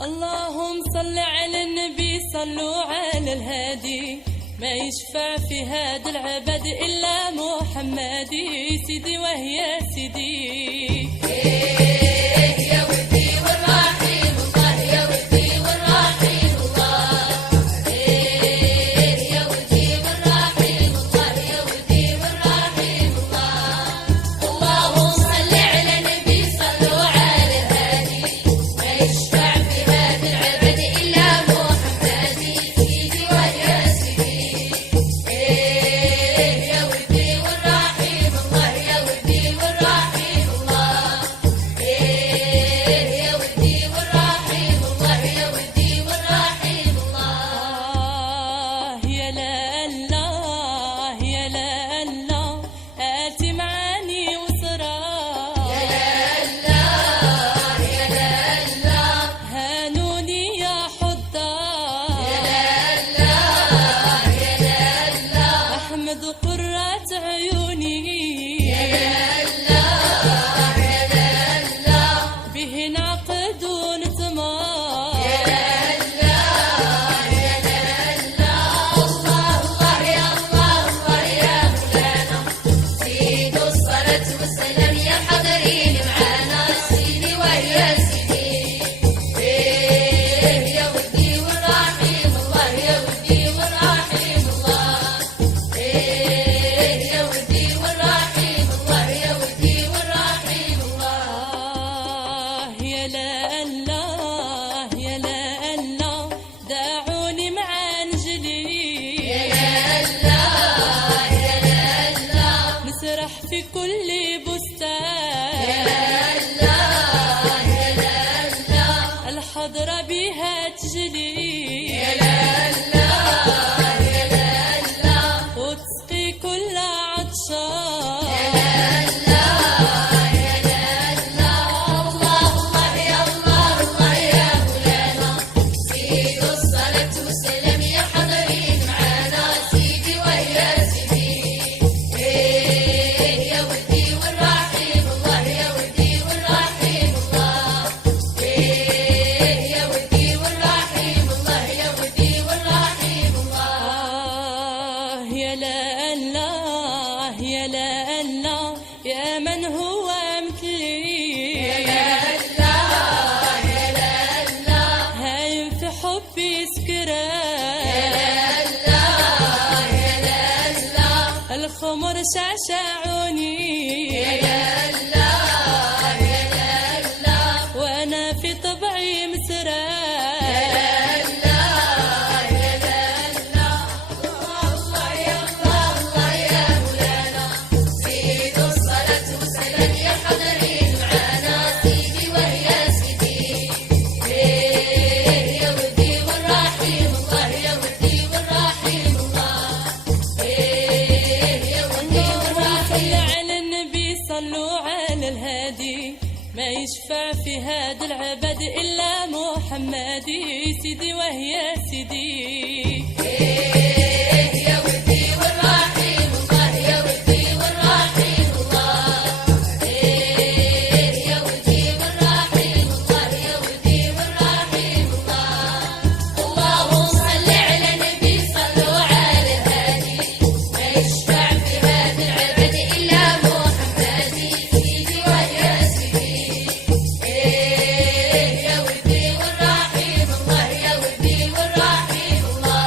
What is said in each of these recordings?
اللهم صل على النبي، صلوا على الهادي، ما يشفع في هذا العبد إلا محمد سيدي وهي سيدي. يا ودي والرحيم الله، يا ودي والرحيم الله، يا ودي والرحيم الله، يا ودي والرحيم الله. اللهم صل على النبي، صلوا على الهادي، ما يشفع في هذا العبد إلا محمد سيدي ويا سيدي. يا ودي والرحيم الله، يا ودي والرحيم الله، يا ودي والرحيم الله، يا ودي والرحيم الله. يا لا الله يا لا الله، آتي معاني وصراط. يا لا الله يا لا الله، هانوني يا حضار. يا لا الله يا لا الله، أحمد قرة عيوني. يا لا الله يا لا الله، به نعقد ونتمار. يا لا الله يا لا الله. الله الله يا الله الله يا مولانا، زيد الصلاة والسلام يا حاضرين معانا سيدي ويا سيدي. يا ودي والرحيم الله، يا ودي والرحيم الله، يا ودي والرحيم الله، يا ودي والرحيم الله. يا لا الله يا لا الله، دعوني مع نجلي. يا لا الله يا لا الله، نسرح في كل بستان. يا لا الله يا لا الله، الحضرة بها تجلي. يا لا الله يا لا الله، وتسقي كل عطشان. يا لا الله يا لا الله. الله الله يا الله الله يا مولانا، زيد الصلاة والسلام يا حاضرين معانا سيدي ويا سيدي. يا ودي والرحيم الله، يا ودي والرحيم الله، يا ودي والرحيم الله، يا ودي والرحيم الله. يا لا الله يا لا الله، يا من هو مثلي. يا لا الله يا لا الله، هايم في حبي سكران. يا لا الله يا لا الله، الخمر شعشعوني. يا لا الله يا لا الله، وانا في طبعي مسران. يا لا الله يا لا الله. الله يا الله الله يا مولانا، زيد الصلاة والسلام يا حاضرين معانا سيدي ويا سيدي. يا ودي والرحيم الله، يا ودي والرحيم الله، يا ودي اللهم صل والرحيم. على النبي، صلوا على الهادي، ما يشفع في هذا العبد إلا محمد سيدي وهي سيدي. يا ودي والرحيم الله، يا ودي والرحيم الله، يا ودي والرحيم الله، يا ودي والرحيم الله. اللهم صل على النبي، صلوا على الهادي، ما يشفع في هذا العبد إلا محمد سيدي ويا سيدي. يا ودي والرحيم الله، يا ودي والرحيم الله،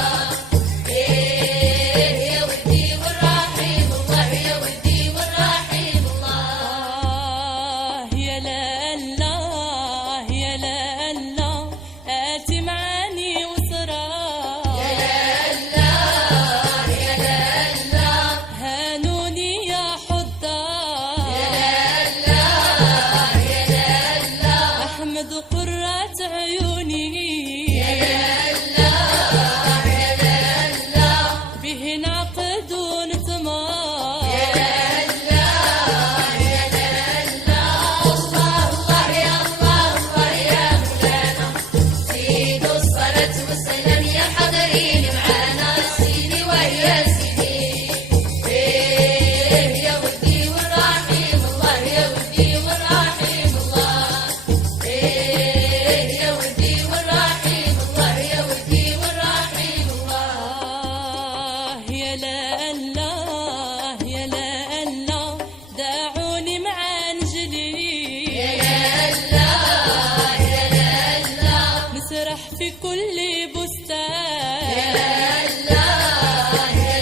تفرح في كل بستان. يا الله يا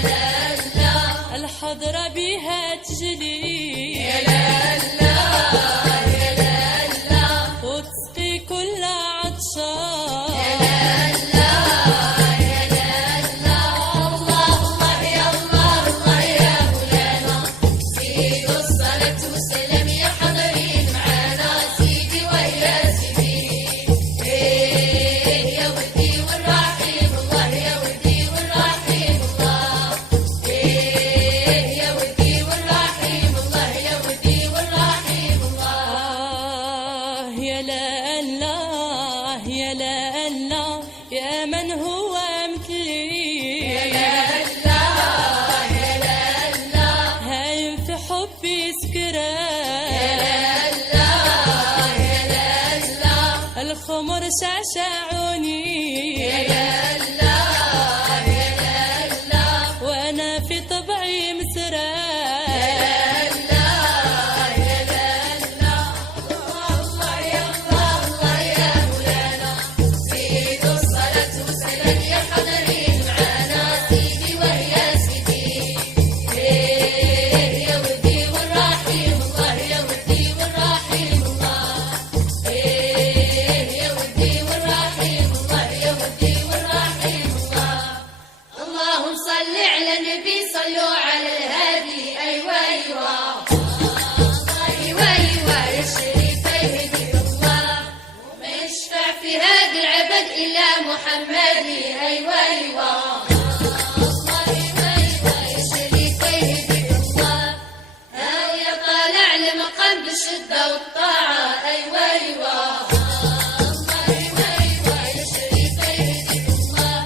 الله الحضرة بها تجلي، يا الله يا الله وتسقي كل عطشان. يا الله يا الله الله يا الله الله يا مولانا زيدوا الصلاة والسلام يا حاضرين معانا سيدي ويا سيدي. يا ودي والرحيم الله يا ودي والرحيم الله. يا ودي والرحيم الله يا ودي والرحيم الله. يا لا الله يا لا الله يا من هو مثلي. يا الله يا الله هايم في حبي سكران. يا الله يا الله الخمر شعشعوني، يا الله يا الله وانا في طبعي مسران. يا الله يا الله الله يا الله الله يا مولانا زيدوا الصلاة والسلام يا حاضرين معانا سيدي ويا سيدي. يا ودي والرحيم الله يا ودي والرحيم الله. يا ودي والرحيم الله يا ودي والرحيم الله. اللهم صل على النبي صلوا على الهادي. أيوة أيوة أيوة أيوة يا شريف يهدي الله وما يشفع في هذا العبد إلا محمد. أيوة أيوة أيوة أيوة يا شريف يهدي الله يا طالع لمقام بالشدة والطاعة. أيوة أيوة أيوة أيوة يا شريف يهدي الله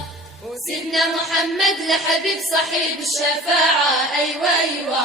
وسيدنا محمد لحبيب صاحب الشفاعة. أيوة أيوة